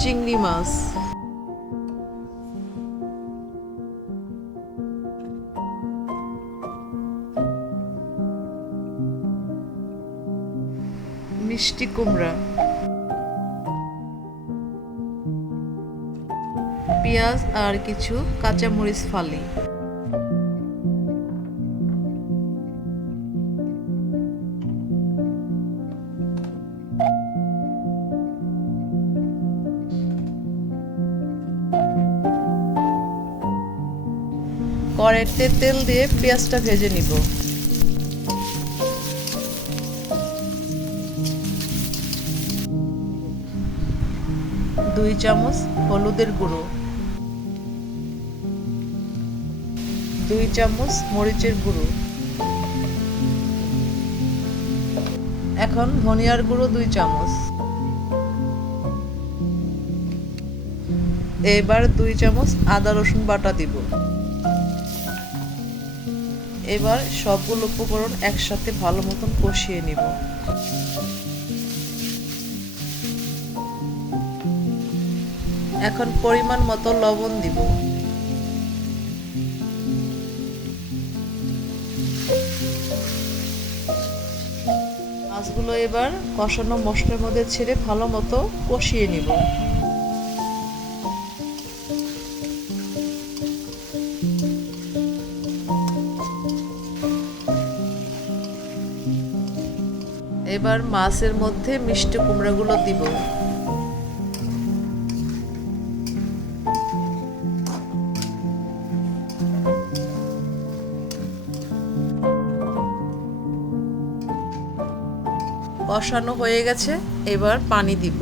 চিংড়ি মাছ, মিষ্টি কুমড়া, পেঁয়াজ আর কিছু কাঁচামরিচ ফালি, কড়াইতে তেল দিয়ে পেঁয়াজটা ভেজে নিব। দুই চামচ হলুদের গুঁড়ো, 2 চামচ মরিচের গুঁড়ো, এখন ধনিয়ার গুঁড়ো 2 চামচ, এবার 2 চামচ আদা রসুন বাটা দিব। এবার সবগুলো উপকরণ একসাথে ভালো মতন কষিয়ে নিব। এখন পরিমাণ মতো লবণ দিব। মাছগুলো এবার কষানো মশলার মধ্যে ছেড়ে ভালো মতো কষিয়ে নিব। এবার মাছের মধ্যে মিষ্টি কুমড়াগুলো দিব। কষানো হয়ে গেছে, এবার পানি দিব।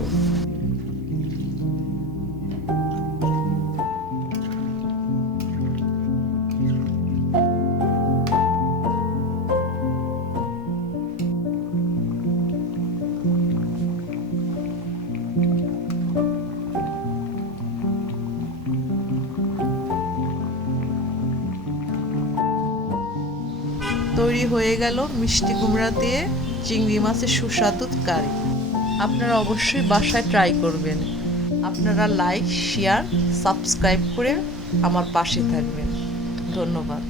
তৈরি হয়ে গেল মিষ্টি কুমড়া দিয়ে চিংড়ি মাছের সুস্বাদু কারি। আপনারা অবশ্যই বাসায় ট্রাই করবেন। আপনারা লাইক, শেয়ার, সাবস্ক্রাইব করে আমার পাশে থাকবেন। ধন্যবাদ।